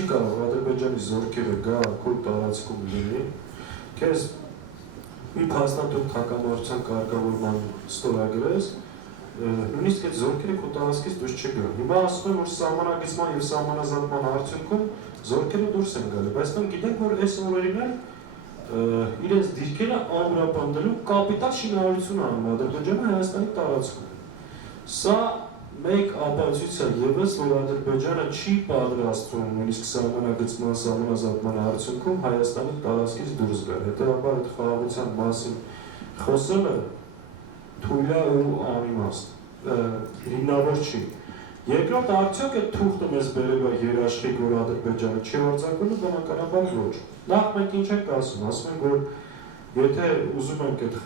չի կարող Ադրբեջանի զորքերը գա քո տարածքում լինի, քեզ մի փաստաթուղթ թակամարության կարգավորման ստորագրես, նույնիսկ այդ զորքերը քո տարածքից դուրս չգան։ Հիմա ասում եմ, որ սահմանագծման եւ սահմանազատման արդյունքում զորքերը դուրս են գալի, բայց մենք գիտենք, որ այս օրերին իրենց դիրքերը ամրապնդելու կապիտալ շինարարություն անում Ադրբեջանը Հայաստանի տարածքում։ Սա մեկ ապացույց է ևս, որ Ադրբեջանը չի պատրաստվում նույնիսկ սահմանագծման սահմանազատման արդյունքում Հայաստանի տարածքից դուրս գալ։ Հետևաբար այդ խաղաղության մասին խոսելը թույլ է ու անիմաստ, հիմնավոր չի։ Երկրորդ արդյոք այդ թուղթը մեզ բերել է երաշխիք, որ Ադրբեջանը չի արձակվելու, բնականաբար ոչ։ Նախ մենք ինչ ենք ասում ենք, որ եթե ուզում ենք այդ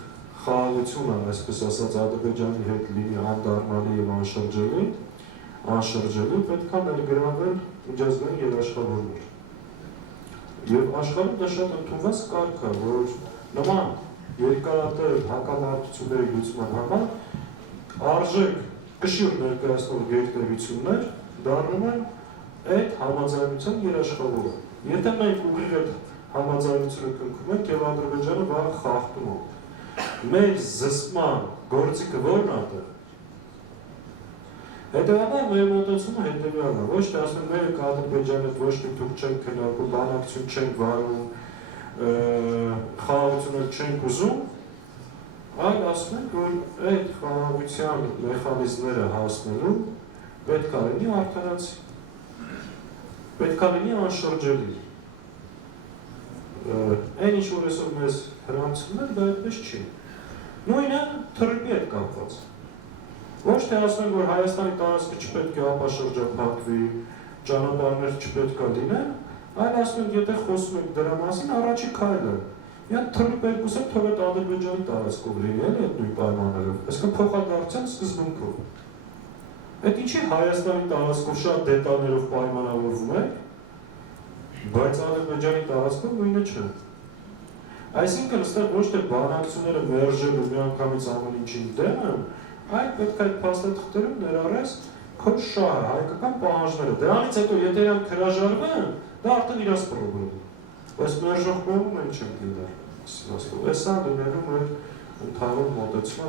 խաղաղությունը, այսպես ասած, Ադրբեջանի հետ լինի անդառնալի եւ անշրջելի, պետք է ներգրավել միջազգային երաշխավորներ։ Եվ աշխարհում դա շատ ընդունված կարգ է, որ նման երկարատև հակամարտությունների լուծման համար արժեք կշիռ ներկայացնող գերտերություններ դառնում են այդ համաձայնության երաշխավորը։ Եթե մենք ուղիղ այդ համաձայնությունը կնքում ենք եւ Ադրբեջանը վաղ խախտում է, մեր զսպման գործիքը ո՞րն է դա։ Հետևաբար մեր մոտեցումը հետևյալն է, ոչ թե ասում մենք Ադրբեջանը ոչ մի թուղթ չենք քննարկում, բանակցություն չենք վարում, խաղաղություն չենք ուզում, այլ ասում ենք, որ այդ խաղաղության մեխանիզմները հասնելու պետք է լինի արդարացի, պետք է լինի անշրջելի։ Այն ինչ որ այսօր մեզ հրամցնում են, դա այդպես չի։ Նույնը թռիպի հետ կապված։ Ոչ թե ասում ենք, որ Հայաստանի տարածքը չպետք է ապաշրջափակվի, ճանապարհներ չպետք է լինեն, այլ ասում ենք, եթե խոսում ենք դրա մասին, առաջի քայլը Իան թռիպ երկուսը թող այդ Ադրբեջանի տարածքով լինի, էլի այդ նույն պայմաններով, այսինքն փոխադարձության սկզբունքով։ Այդ ինչի Հայաստանի տարածքով շատ դետալներով պայմանավորվում եք, բայց Ադրբեջանի տարածքով նույնը չէ։ Այսինքն այստեղ ոչ թե բանակցությունները մերժելու միանգամից ամեն ինչին դեմ են, այլ պետք է այդ փաստաթղթերում ներառես քո շահը, հայկական պահանջները։ Դրանից հետո եթե իրանք հրաժարվեն, դա արդեն իրաց պրոբլեմ է։ Բայց մերժող կողմում մենք չենք լինել։ Այս լինելու մեր ընդհանուր մոտեցումը